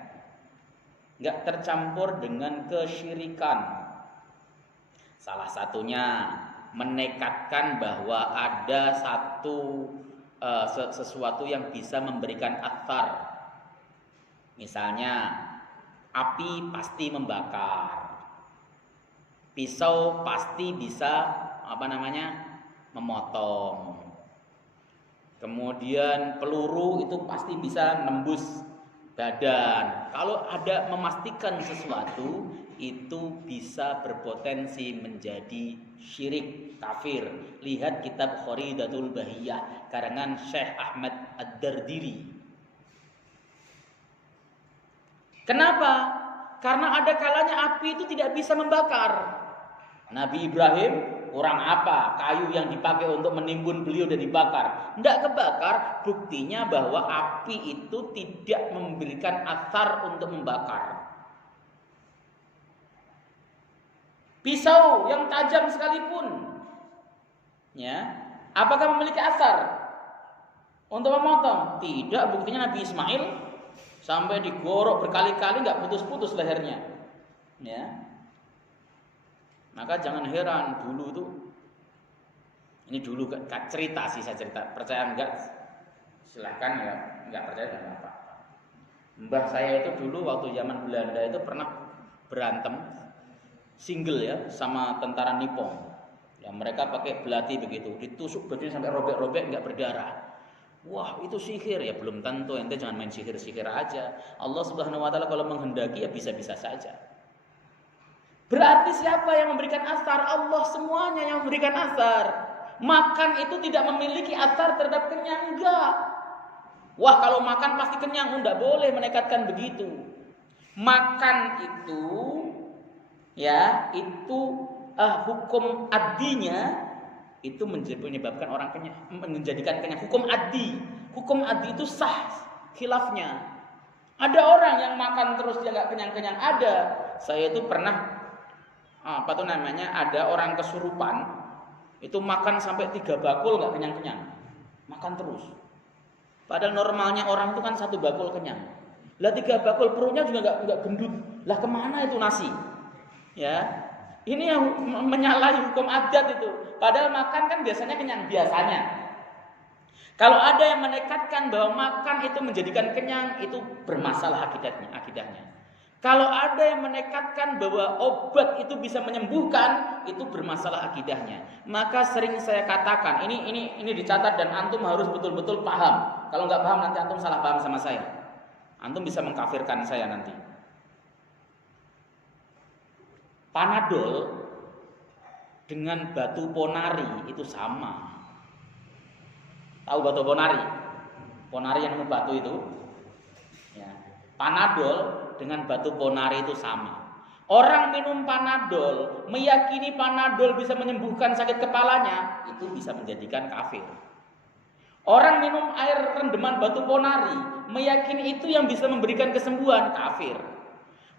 Enggak tercampur dengan kesyirikan. Salah satunya menekadkan bahwa ada sesuatu yang bisa memberikan athar. Misalnya api pasti membakar. Pisau pasti bisa memotong. Kemudian peluru itu pasti bisa nembus badan. Kalau ada memastikan sesuatu, itu bisa berpotensi menjadi syirik, kafir. Lihat kitab Kharidatul Bahiyah karangan Syekh Ahmad Ad-Dardiri. Kenapa? Karena ada kalanya api itu tidak bisa membakar. Nabi Ibrahim, orang apa? Kayu yang dipakai untuk menimbun beliau dan dibakar. Tidak kebakar, buktinya bahwa api itu tidak memberikan athar untuk membakar. Pisau yang tajam sekalipun, ya, apakah memiliki athar untuk memotong? Tidak, buktinya Nabi Ismail sampai digorok berkali-kali nggak putus-putus lehernya, ya. Maka jangan heran ini dulu cerita sih, saya cerita, percaya enggak silahkan, ya enggak percaya enggak apa-apa. Mbah saya itu dulu waktu zaman Belanda itu pernah berantem single ya sama tentara Nippon. Ya mereka pakai belati begitu, ditusuk bajunya sampai robek-robek enggak berdarah. Wah itu sihir, ya belum tentu, ente jangan main sihir-sihir aja. Allah Subhanahu Wa Taala kalau menghendaki ya bisa-bisa saja. Berarti siapa yang memberikan athar? Allah semuanya yang memberikan athar. Makan itu tidak memiliki athar terhadap kenyang, enggak. Wah, kalau makan pasti kenyang. Enggak boleh menekatkan begitu. Makan itu ya, itu hukum addinya itu menyebabkan orang kenyang, menjadikan kenyang. Hukum addi itu sah khilafnya. Ada orang yang makan terus dia nggak kenyang-kenyang. Ada. Saya itu pernah ada orang kesurupan itu makan sampai 3 bakul nggak kenyang-kenyang, makan terus. Padahal normalnya orang itu kan 1 bakul kenyang. Lah 3 bakul perutnya juga nggak gendut. Lah kemana itu nasi? Ya, ini yang menyalahi hukum adat itu. Padahal makan kan biasanya kenyang biasanya. Kalau ada yang menekatkan bahwa makan itu menjadikan kenyang, itu bermasalah akidahnya. Kalau ada yang menekatkan bahwa obat itu bisa menyembuhkan, itu bermasalah akidahnya. Maka sering saya katakan, ini dicatat dan antum harus betul-betul paham. Kalau nggak paham nanti antum salah paham sama saya. Antum bisa mengkafirkan saya nanti. Panadol dengan batu ponari itu sama. Tahu batu ponari? Ponari yang batu itu. Ya. Panadol dengan batu ponari itu sama. Orang minum Panadol, meyakini Panadol bisa menyembuhkan sakit kepalanya, itu bisa menjadikan kafir. Orang minum air rendaman batu ponari, meyakini itu yang bisa memberikan kesembuhan, kafir.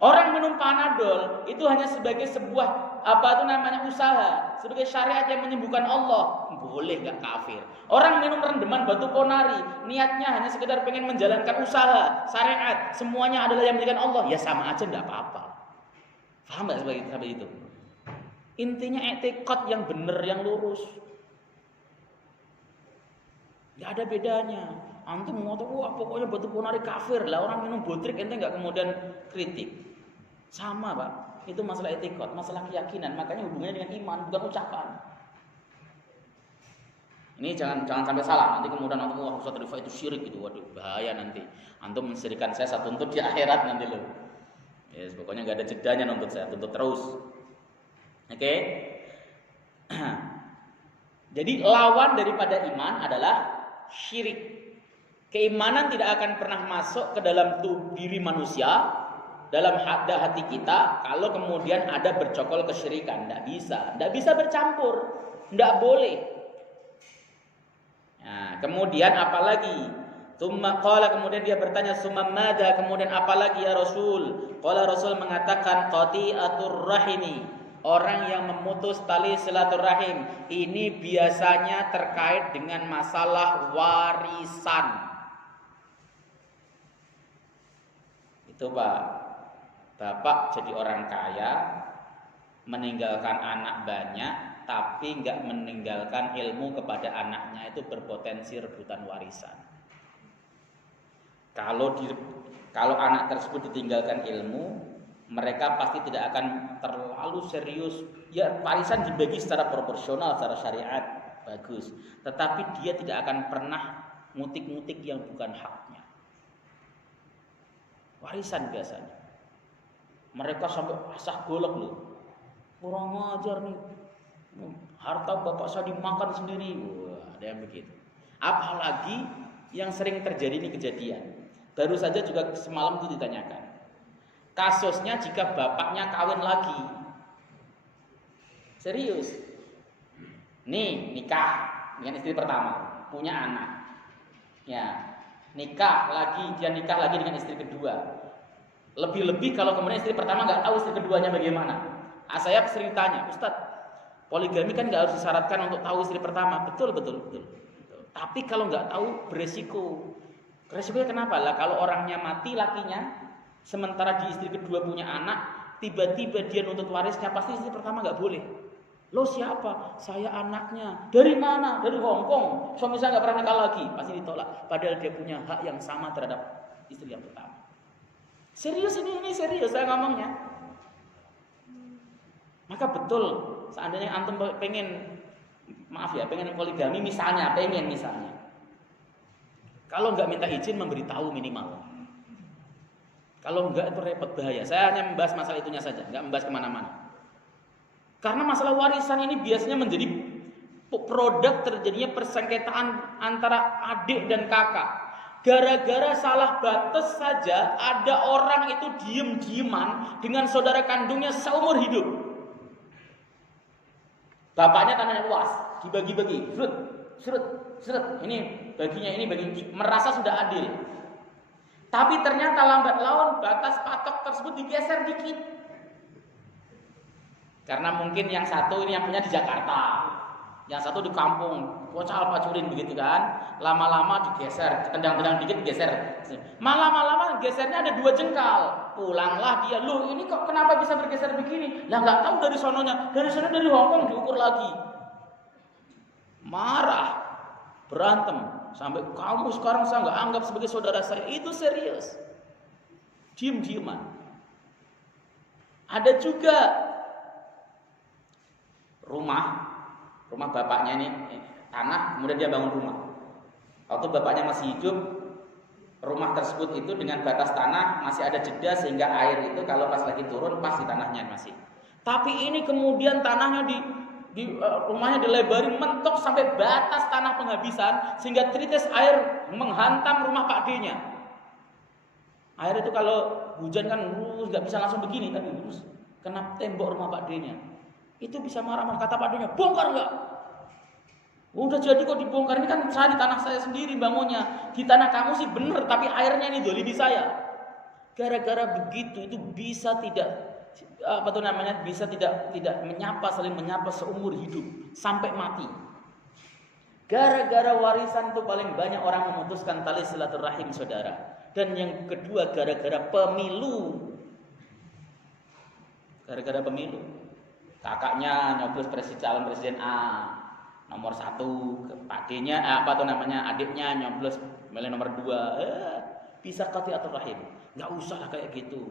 Orang minum Panadol itu hanya sebagai sebuah usaha, sebagai syariat yang menyembuhkan Allah, boleh gak kafir. Orang minum rendaman batu ponari, niatnya hanya sekedar pengen menjalankan usaha, syariat, semuanya adalah yang memberikan Allah, ya sama aja gak apa-apa. Paham gak seperti itu? Intinya etikot yang benar, yang lurus. Gak ada bedanya. Antum ngotot, wah pokoknya batu ponari kafir lah. Orang minum botrik ente gak kemudian kritik. Sama Pak, itu masalah etikot, masalah keyakinan. Makanya hubungannya dengan iman, bukan ucapan. Ini jangan sampai salah. Nanti kemudian antum, wah Ustaz Rifai itu syirik gitu. Waduh, bahaya nanti. Antum mensyirikan saya, saya tuntut di akhirat nanti loh. Yes, pokoknya gak ada jedanya nuntut saya, tuntut terus. Oke? Jadi lawan daripada iman adalah syirik. Keimanan tidak akan pernah masuk ke dalam diri manusia, dalam hati kita, kalau kemudian ada bercokol kesyirikan. Tidak bisa bercampur, tidak boleh. Nah, kemudian apalagi? Kemudian dia bertanya, summa madza, kemudian apalagi ya Rasul? Qala Rasul mengatakan qati'atur rahimi, orang yang memutus tali silaturahim. Ini biasanya terkait dengan masalah warisan. Itu Pak, bapak jadi orang kaya, meninggalkan anak banyak, tapi nggak meninggalkan ilmu kepada anaknya, itu berpotensi rebutan warisan. Kalau anak tersebut ditinggalkan ilmu, mereka pasti tidak akan terlalu serius. Ya, warisan dibagi secara proporsional, secara syariat bagus, tetapi dia tidak akan pernah ngutik-ngutik yang bukan haknya. Warisan biasanya mereka sampai asah golok loh, kurang ajar nih, harta bapak saya dimakan sendiri. Wah, ada yang begitu. Apalagi yang sering terjadi ini kejadian. Baru saja juga semalam itu ditanyakan. Kasusnya jika bapaknya kawin lagi. Serius. Nih, nikah dengan istri pertama, punya anak. Ya, nikah lagi dengan istri kedua. Lebih-lebih kalau kemudian istri pertama nggak tahu istri keduanya bagaimana. Saya sering tanya, Ustadz, poligami kan nggak harus disyaratkan untuk tahu istri pertama. Betul. Tapi kalau nggak tahu beresiko. Resikonya kenapa? Lah kalau orangnya mati lakinya, sementara di istri kedua punya anak, tiba-tiba dia nuntut warisnya, pasti istri pertama nggak boleh. Lo siapa? Saya anaknya. Dari mana? Dari Hongkong. Suami saya nggak pernah nikah lagi, pasti ditolak. Padahal dia punya hak yang sama terhadap istri yang pertama. Serius ini serius saya ngomongnya. Maka betul, seandainya antum pengen poligami misalnya. Kalau nggak minta izin memberitahu minimal. Kalau nggak itu repot, bahaya. Saya hanya membahas masalah itunya saja, nggak membahas kemana-mana. Karena masalah warisan ini biasanya menjadi produk terjadinya persengketaan antara adik dan kakak. Gara-gara salah batas saja ada orang itu diem-dieman dengan saudara kandungnya seumur hidup. Bapaknya tanahnya luas, dibagi-bagi, seret. Ini baginya, ini bagi, merasa sudah adil. Tapi ternyata lambat laun batas patok tersebut digeser dikit. Karena mungkin yang satu ini yang punya di Jakarta, yang satu di kampung, Kocal Pacurin begitu kan. Lama-lama digeser, tendang-tendang dikit digeser. Lama-lama gesernya ada 2 jengkal. Pulanglah dia, loh ini kok kenapa bisa bergeser begini? Lah nggak tahu dari sononya, dari sana dari Hongkong diukur lagi. Marah, berantem, sampai kamu sekarang saya nggak anggap sebagai saudara saya. Itu serius. Diem-dieman. Ada juga rumah bapaknya ini tanah, kemudian dia bangun rumah. Waktu bapaknya masih hidup, rumah tersebut itu dengan batas tanah masih ada jeda sehingga air itu kalau pas lagi turun pas di tanahnya masih. Tapi ini kemudian tanahnya rumahnya dilebarin mentok sampai batas tanah penghabisan sehingga tetes air menghantam rumah Pak D-nya. Air itu kalau hujan kan nggak bisa langsung begini, tapi kena tembok rumah Pak D-nya. Itu bisa marah-marah, kata Pak D-nya, bongkar enggak? Udah jadi kok dibongkar, ini kan saya di tanah saya sendiri bangunnya. Di tanah kamu sih bener, tapi airnya ini dolimi saya. Gara-gara begitu itu bisa tidak bisa tidak menyapa, saling menyapa seumur hidup sampai mati. Gara-gara warisan itu paling banyak orang memutuskan tali silaturahim saudara. Dan yang kedua gara-gara pemilu. Gara-gara pemilu. Kakaknya nyoblos calon presiden A nomor 1, Pak D-nya adiknya nyoblos milih nomor 2. Bisa qati'atur rahim. Enggak usah lah kayak gitu.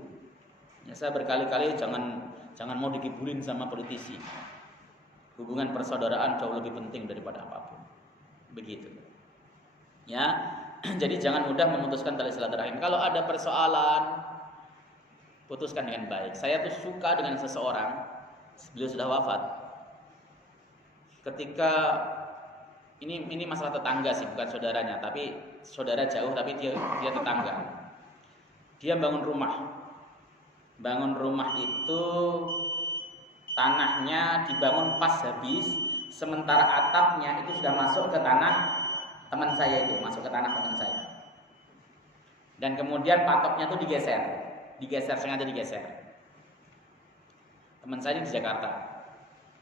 Ya, saya berkali-kali jangan mau dikibulin sama politisi. Hubungan persaudaraan jauh lebih penting daripada apapun. Begitu. Ya, jadi jangan mudah memutuskan tali silaturahim. Kalau ada persoalan, putuskan dengan baik. Saya tuh suka dengan seseorang. Beliau sudah wafat. Ketika ini masalah tetangga sih, bukan saudaranya, tapi saudara jauh, tapi dia tetangga. Dia bangun rumah. Bangun rumah itu tanahnya dibangun pas habis, sementara atapnya itu sudah masuk ke tanah teman saya itu, masuk ke tanah teman saya. Dan kemudian patoknya itu sengaja digeser. Teman saya ini di Jakarta.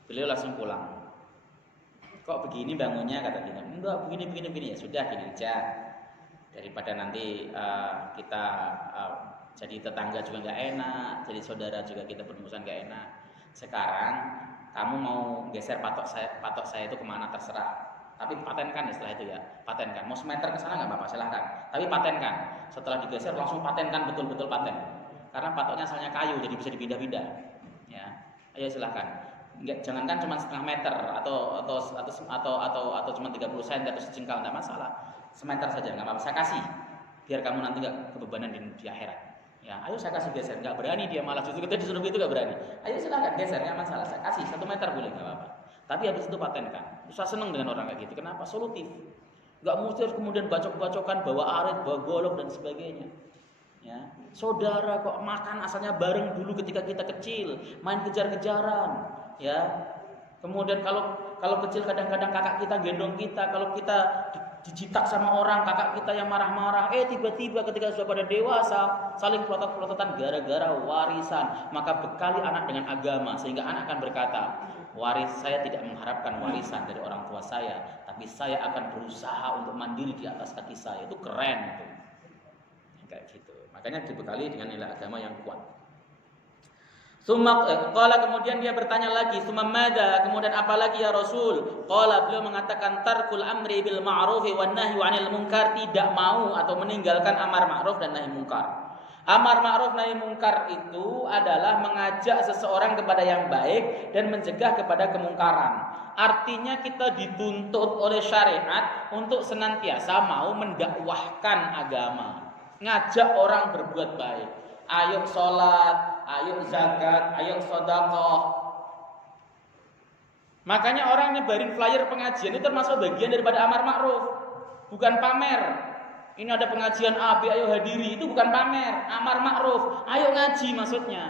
Beliau langsung pulang. Kok begini bangunnya, kata dia. Enggak, begini ya sudah gini aja. Daripada nanti kita jadi tetangga juga nggak enak, jadi saudara juga kita berurusan nggak enak. Sekarang kamu mau geser patok saya itu kemana terserah. Tapi patenkan istilah itu ya, patenkan. Mau semeter ke sana nggak apa-apa, silahkan. Tapi patenkan. Setelah digeser langsung patenkan, betul-betul paten. Karena patoknya asalnya kayu, jadi bisa dipindah-pindah. Ya, ayo silahkan. Jangankan cuma setengah meter atau cuma 30 cm atau sejengkal, nggak masalah. Semeter saja nggak apa-apa. Saya kasih, biar kamu nanti nggak kebebanan di akhirat. Ya, ayo saya kasih geser. Nggak berani dia, malah justru kita disuruh gitu nggak berani. Ayo silahkan geser, nggak masalah. Saya kasih 1 meter boleh, nggak apa-apa. Tapi habis itu patenkan. Saya senang dengan orang kayak gitu. Kenapa? Solutif. Nggak mesti harus kemudian bacok-bacokan, bawa arit, bawa golok dan sebagainya. Ya, saudara kok makan asalnya bareng dulu ketika kita kecil, main kejar-kejaran, ya. Kemudian kalau kecil kadang-kadang kakak kita gendong kita, kalau kita dijitak sama orang, kakak kita yang marah-marah, tiba-tiba ketika sudah pada dewasa saling pelotot-pelototan gara-gara warisan. Maka bekali anak dengan agama sehingga anak akan berkata, saya tidak mengharapkan warisan dari orang tua saya, tapi saya akan berusaha untuk mandiri di atas kaki saya. Itu keren itu. Kayak gitu. Makanya dibekali dengan nilai agama yang kuat. Qala kemudian dia bertanya lagi, "Tsumma madza?" Kemudian apa lagi ya Rasul? Qala beliau mengatakan tarkul amri bil ma'ruf wan nahyi 'anil munkar, tidak mau atau meninggalkan amar ma'ruf dan nahi munkar. Amar ma'ruf nahi munkar itu adalah mengajak seseorang kepada yang baik dan mencegah kepada kemungkaran. Artinya kita dituntut oleh syariat untuk senantiasa mau mendakwahkan agama. Ngajak orang berbuat baik. Ayo sholat, ayo zakat, ayo sedekah. Makanya orang nyebarin flyer pengajian itu termasuk bagian daripada amar ma'ruf, bukan pamer. Ini ada pengajian A, B, ayo hadiri. Itu bukan pamer, amar ma'ruf. Ayo ngaji maksudnya.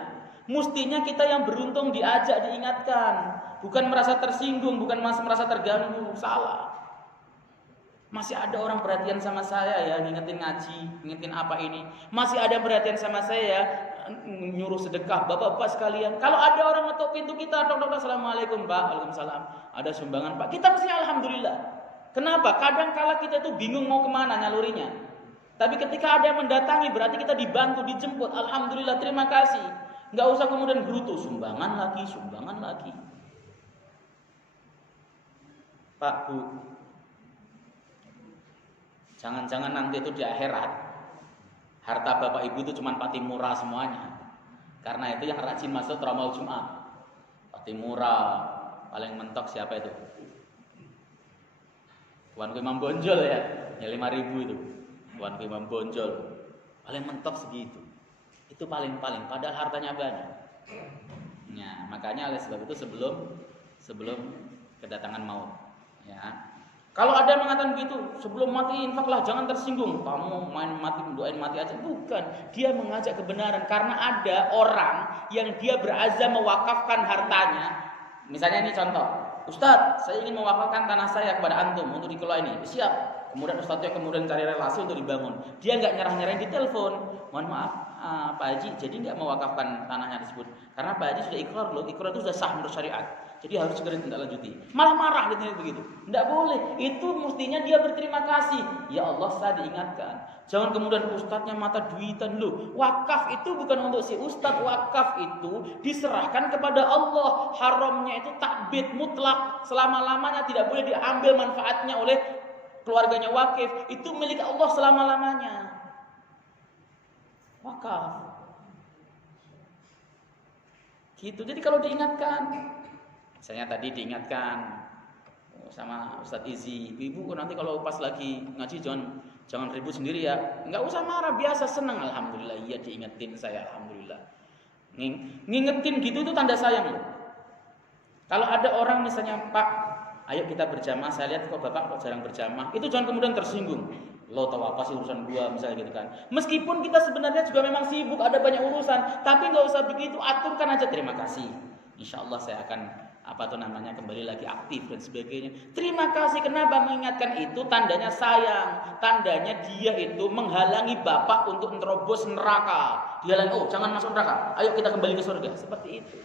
Mestinya kita yang beruntung diajak, diingatkan, bukan merasa tersinggung, bukan merasa terganggu. Salah. Masih ada orang perhatian sama saya ya, ngingetin ngaji, ngingetin apa ini. Masih ada perhatian sama saya ya, nyuruh sedekah. Bapak-bapak sekalian, kalau ada orang ngetok pintu kita, dok, assalamualaikum Pak, waalaikumsalam. Ada sumbangan Pak, kita mesti alhamdulillah. Kenapa? Kadang kala kita itu bingung mau kemana nyalurinya. Tapi ketika ada yang mendatangi, berarti kita dibantu, dijemput. Alhamdulillah, terima kasih. Nggak usah kemudian gerutu, sumbangan lagi. Pak, Bu, jangan-jangan nanti itu di akhirat harta bapak ibu itu cuma patimura semuanya. Karena itu yang rajin masuk Ramal Jumat, patimura. Paling mentok siapa itu? Tuanku Imam Bonjol ya 5.000 itu. Tuanku Imam Bonjol paling mentok segitu. Itu paling padahal hartanya banyak. Nah, makanya oleh sebab itu sebelum kedatangan maut, ya. Kalau ada yang mengatakan begitu, sebelum mati infaklah, jangan tersinggung. Kamu main mati, doain mati aja. Bukan, dia mengajak kebenaran. Karena ada orang yang dia berazam mewakafkan hartanya. Misalnya ini contoh, Ustadz, saya ingin mewakafkan tanah saya kepada antum untuk dikelola ini. Siap. Kemudian Ustadznya kemudian cari relasi untuk dibangun. Dia nggak nyerah-nyerahin di telepon. Mohon maaf, Pak Haji, jadi nggak mewakafkan tanahnya tersebut. Karena Pak Haji sudah ikrar loh, ikrar itu sudah sah menurut syariat. Jadi harus segera ditindaklanjuti. Malah marah gitu begitu. Tidak boleh. Itu mestinya dia berterima kasih. Ya Allah, saya diingatkan. Jangan kemudian ustadznya mata duitan loh. Wakaf itu bukan untuk si ustadz. Wakaf itu diserahkan kepada Allah. Haramnya itu takbid mutlak. Selama-lamanya tidak boleh diambil manfaatnya oleh keluarganya wakif. Itu milik Allah selama-lamanya. Wakaf. Gitu. Jadi kalau diingatkan, misalnya tadi diingatkan sama Ustadz Izi, ibu nanti kalau pas lagi ngaji jangan ribut sendiri ya. Nggak usah marah, biasa senang. Alhamdulillah, iya diingetin saya, alhamdulillah. Ngingetin gitu itu tanda sayang loh. Kalau ada orang misalnya, Pak, ayo kita berjamaah, saya lihat kok Bapak kok jarang berjamaah, itu jangan kemudian tersinggung. Lo tahu apa sih urusan gua, misalnya gitu kan. Meskipun kita sebenarnya juga memang sibuk, ada banyak urusan, tapi nggak usah begitu, aturkan aja, terima kasih. Insya Allah saya akan kembali lagi aktif dan sebagainya. Terima kasih. Kenapa mengingatkan itu? Tandanya sayang, tandanya dia itu menghalangi bapak untuk menerobos neraka. Dia oh jangan masuk neraka, ayo kita kembali ke surga. Seperti itu.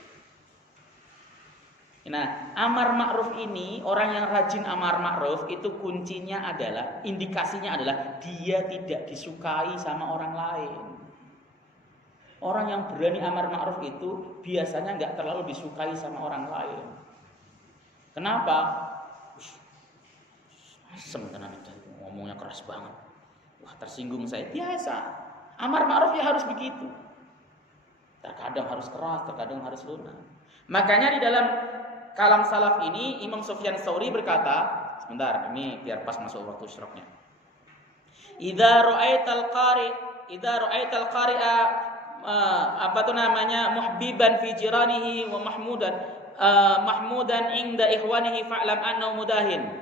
Nah, amar ma'ruf ini, orang yang rajin amar ma'ruf itu kuncinya adalah, indikasinya adalah dia tidak disukai sama orang lain. Orang yang berani amar ma'ruf itu biasanya nggak terlalu disukai sama orang lain. Kenapa? Asem tenan itu, ngomongnya keras banget. Wah, tersinggung saya. Biasa. Amar ma'ruf ya harus begitu. Terkadang harus keras, terkadang harus lunak. Makanya di dalam kalam salaf ini Imam Sufyan Tsauri berkata, sebentar, ini biar pas masuk waktu isyraqnya. Idza ra'aital qari'a muhibban fi jiranihi wa mahmudan inda ikhwanihi fa'lam annahu mudahin.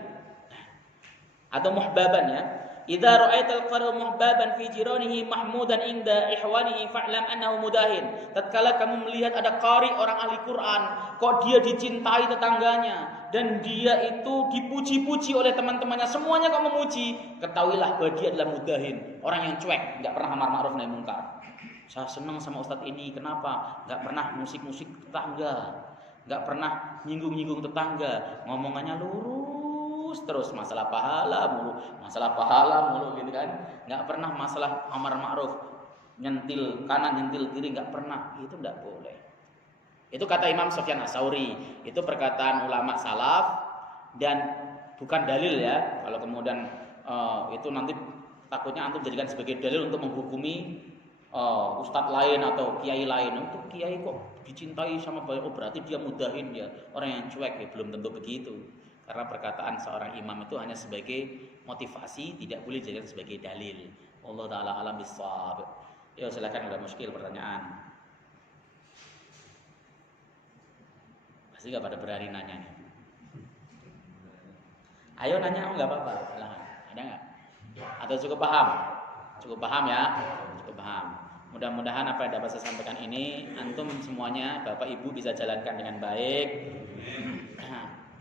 Atau muhbaban ya. Idza ra'aital qari'a muhbaban fi jiranihi mahmudan inda ikhwanihi fa'lam annahu mudahin. Tatkala kamu melihat ada qari orang ahli Quran, kok dia dicintai tetangganya dan dia itu dipuji-puji oleh teman-temannya, semuanya kok memuji, ketahuilah bahwa dia adalah mudahin, orang yang cuek, enggak pernah amar ma'ruf nahi munkar. Saya senang sama ustadz ini, kenapa? Enggak pernah musik-musik tetangga, enggak pernah nyinggung-nyinggung tetangga, ngomongannya lurus terus, masalah pahala mulu gitu kan. Enggak pernah masalah amar ma'ruf, nyentil kanan nyentil kiri, enggak pernah. Itu enggak boleh. Itu kata Imam Sufyan Ats-Tsauri, itu perkataan ulama salaf dan bukan dalil ya. Kalau kemudian itu nanti takutnya antum jadikan sebagai dalil untuk menghukumi ustadz lain atau kiai lain. Untuk kiai kok dicintai sama banyak, oh berarti dia mudahin, dia orang yang cuek. Ya belum tentu begitu. Karena perkataan seorang imam itu hanya sebagai motivasi, tidak boleh dijadikan sebagai dalil. Allah taala alam bissawab. Ya silakan, ada muskil pertanyaan. Pasti enggak pada berani nanya nih. Ayo nanya, enggak apa-apa. Silakan. Ada enggak? Atau cukup paham? Cukup paham ya? Cukup paham. Mudah-mudahan apa yang dapat saya sampaikan ini antum semuanya Bapak Ibu bisa jalankan dengan baik.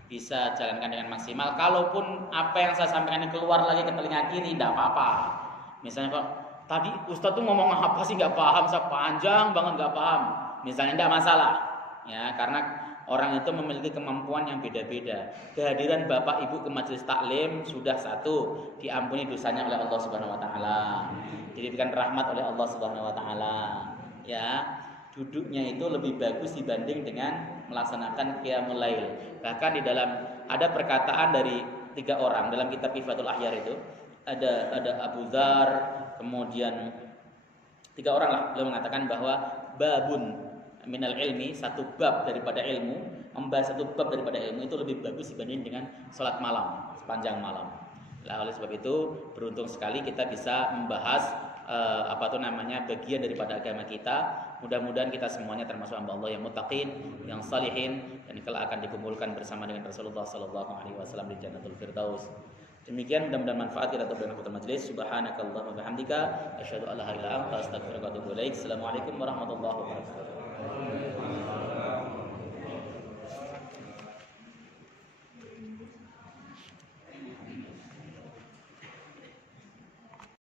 Bisa jalankan dengan maksimal. Kalaupun apa yang saya sampaikan ini keluar lagi ke telinga kiri, tidak apa-apa. Misalnya kok tadi Ustadz tuh ngomong apa sih nggak paham, saya panjang banget nggak paham. Misalnya tidak masalah, ya karena orang itu memiliki kemampuan yang beda-beda. Kehadiran Bapak Ibu ke majelis taklim sudah satu, diampuni dosanya oleh Allah Subhanahu Wa Taala, diberikan rahmat oleh Allah Subhanahu Wa Taala. Ya, duduknya itu lebih bagus dibanding dengan melaksanakan qiyamul lail. Bahkan di dalam ada perkataan dari 3 orang dalam kitab Ifatul Ahyar itu ada Abu Dzar, kemudian 3 orang lah beliau mengatakan bahwa babun minal ilmi, satu bab daripada ilmu, membahas satu bab daripada ilmu itu lebih bagus dibanding dengan salat malam, sepanjang malam. Oleh sebab itu beruntung sekali kita bisa membahas bagian daripada agama kita. Mudah-mudahan kita semuanya termasuk hamba Allah yang muttaqin, yang salihin, dan kelak akan dikumpulkan bersama dengan Rasulullah sallallahu alaihi wasallam di Jannatul Firdaus. Demikian, mudah-mudahan manfaat kita berikan kepada majelis. Subhanakallahumma wa bihamdika asyhadu an la ilaha illa anta astaghfiruka wa atubu ilaik. Assalamualaikum warahmatullahi wabarakatuh.